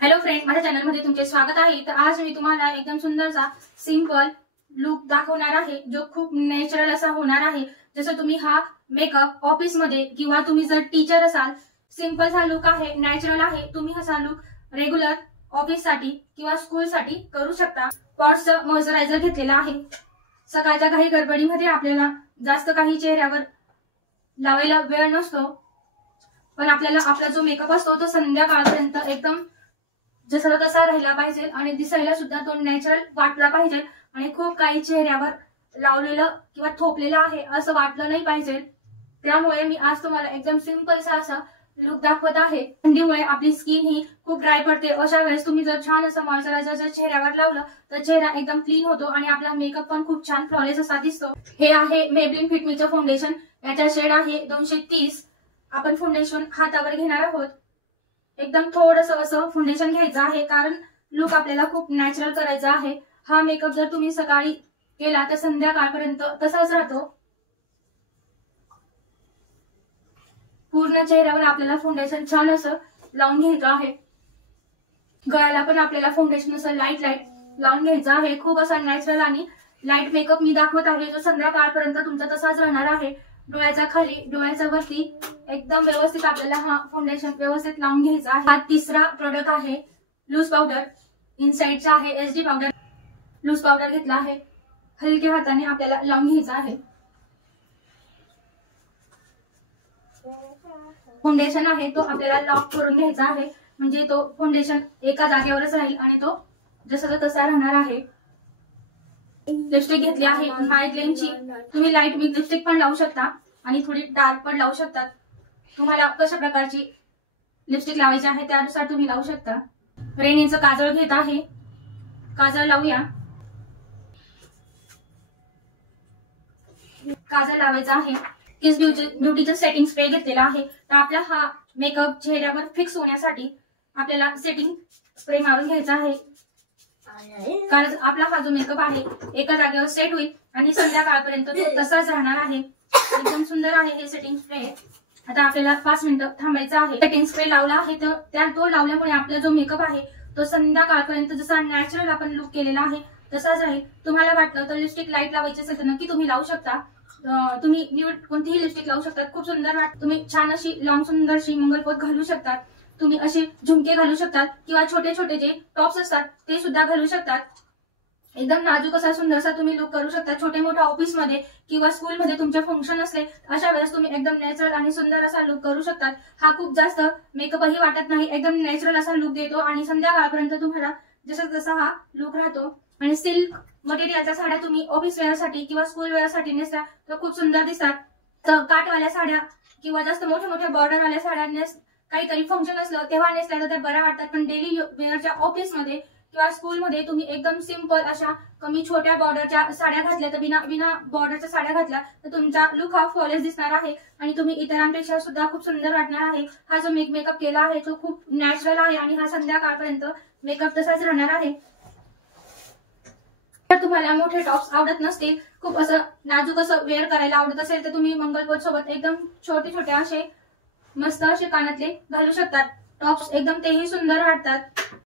Hello friend, माझ्या चॅनलमध्ये तुमचे स्वागत आहे। तर आज मी तुम्हाला एकदम सुंदरसा सिंपल लुक दाखवणार आहे, जो खूप नॅचरल असा होणार आहे। जसं तुम्ही हा मेकअप ऑफिस मध्ये किंवा तुम्ही जर टीचर असाल, सिंपल सा लुक आहे, नॅचरल आहे। तुम्ही हा लुक रेग्युलर ऑफिस साठी किंवा स्कूल साठी करू शकता। पॉट्स मॉइश्चरायझर घेतलेला आहे। सकाळच्या काही गडबडीमध्ये आपल्याला जास्त काही चेहऱ्यावर लावायला वेळ नसतो, पण आपल्याला आपला जो मेकअप असतो तो संध्याकाळपर्यंत एकदम जसा तसा राहिला पाहिजे आणि दिसायला सुद्धा तो नॅचरल वाटला पाहिजे आणि खूप काही चेहऱ्यावर लावलेलं किंवा थोपलेलं आहे असं वाटलं नाही पाहिजे। त्यामुळे मी आज तुम्हाला एकदम सिंपल असा लुक दाखवत आहे। थंडीमुळे आपली स्किन ही खूप ड्राय पडते, अशा वेळेस तुम्ही जर छान असं मॉइश्चरायझर चेहऱ्यावर लावलं तर चेहरा एकदम क्लीन होतो आणि आपला मेकअप पण खूप छान फ्लॉलेस असा दिसतो। हे आहे मेबलिन फिट मीचं फाउंडेशन, याचा शेड आहे 230। आपण फाउंडेशन हातावर घेणार आहोत। एकदम थोडंसं असं फाउंडेशन घ्यायचं आहे, कारण लुक आपल्याला खूप नॅचरल करायचा आहे। हा मेकअप जर तुम्ही सकाळी केला तर संध्याकाळपर्यंत तसाच राहतो। पूर्ण चेहऱ्यावर आपल्याला फाउंडेशन छान असं लावून घ्यायचं आहे। गळ्याला पण आपल्याला फाउंडेशन असं लाईट लावून घ्यायचं आहे। खूप असा नॅचरल आणि लाईट मेकअप मी दाखवत आहे, जो संध्याकाळपर्यंत तुमचा तसाच राहणार आहे। डोळ्याच्या खाली, डोळ्याच्या वरती एकदम व्यवस्थित आपल्याला हा फाउंडेशन व्यवस्थित लावून घ्यायचा आहे। हा तिसरा प्रोडक्ट आहे लूज पावडर, इनसाइडचा आहे एसडी पावडर। लूज पावडर घेतला आहे, हलक्या हाताने आपल्याला लावून घ्यायचा आहे। फाउंडेशन आहे तो आपल्याला लॉक करून घ्यायचा आहे, म्हणजे तो फाउंडेशन एका जागेवरच राहील आणि तो जसा तसा राहणार आहे। लिपस्टिक घेतली आहे मायग्लेनची। तुम्ही लाईट मिक्स लिपस्टिक पण लावू शकता आणि थोडी डार्क पण लावू शकता। तुम्हाला कशा प्रकारची लिपस्टिक लावायची आहे त्यानुसार तुम्ही लावू शकता। रेनीचं काजळ घेत आहे, काजळ लावूया। काजळ लावायचा आहे। किस ब्युटीचं सेटिंग स्प्रे घेतलेला आहे। तर आपला हा मेकअप चेहऱ्यावर फिक्स होण्यासाठी आपल्याला सेटिंग स्प्रे मारून घ्यायचा आहे, कारण आपला हा जो मेकअप आहे एका जागेवर सेट होईल आणि संध्याकाळपर्यंत तो तसाच राहणार आहे। एकदम सुंदर आहे हे सेटिंग स्प्रे। आता आपल्याला 5 मिनिटं थांबायचं आहे। सेटिंग स्प्रे लावला आहे तर तो लावल्यामुळे आपला जो मेकअप आहे तो संध्याकाळपर्यंत जसा नॅचरल आपण लुक केलेला आहे तसाच राहील। तुम्हाला वाटलं तर लिपस्टिक लाईट लावायची असेल तर नक्की तुम्ही लावू शकता। तुम्ही न्यूड कोणतीही लिपस्टिक लावू शकता, खूप सुंदर वाटत। तुम्ही छान अशी लॉंग सुंदरशी मंगलपोत घालू शकतात। तुम्ही असे झुमके घालू शकतात किंवा छोटे छोटे जे टॉप्स असतात ते सुद्धा घालू शकतात। एकदम नाजूक असा सुंदरसा तुम्ही लुक करू शकता। छोटे मोठ्या ऑफिस मध्ये किंवा स्कूल मध्ये तुमचे फंक्शन असले अशा वेळेस तुम्ही एकदम नॅचरल आणि सुंदर असा लुक करू शकतात। हा खूप जास्त मेकअपही वाटत नाही, एकदम नॅचरल असा लुक देतो आणि संध्याकाळपर्यंत तुम्हाला जसा तसा हा लुक राहतो। आणि सिल्क मटेरियलच्या साड्या तुम्ही ऑफिस वेअर साठी किंवा स्कूल वेअर साठी नेसल्या तर खूप सुंदर दिसतात। तर काटवाल्या साड्या किंवा जास्त मोठ्या मोठ्या बॉर्डरवाल्या साड्या काहीतरी फंक्शन असलं तेव्हा नेसल्या तर त्या बऱ्या वाटतात, पण डेली वेअरच्या ऑफिस मध्ये किंवा स्कूल मध्ये तुम्ही एकदम सिंपल अशा कमी छोट्या बॉर्डरच्या साड्या घातल्या तर बिना बॉर्डरच्या साड्या घातल्या तर तुमचा लुक हा फ्लॉलेस दिसणार आहे आणि तुम्ही इतरांपेक्षा सुद्धा खूप सुंदर वाटणार आहे। हा जो मेकअप केला आहे तो खूप नॅचरल आहे आणि हा संध्याकाळपर्यंत मेकअप तसाच राहणार आहे। जर तुम्हाला मोठे टॉप्स आवडत नसतील, खूप असं नाजूक असं वेअर करायला आवडत असेल तर तुम्ही मंगलपोत सोबत एकदम छोटे छोटे असे मस्त असे कानातले घालू शकतात। टॉप्स एकदम तेही सुंदर वाटतात।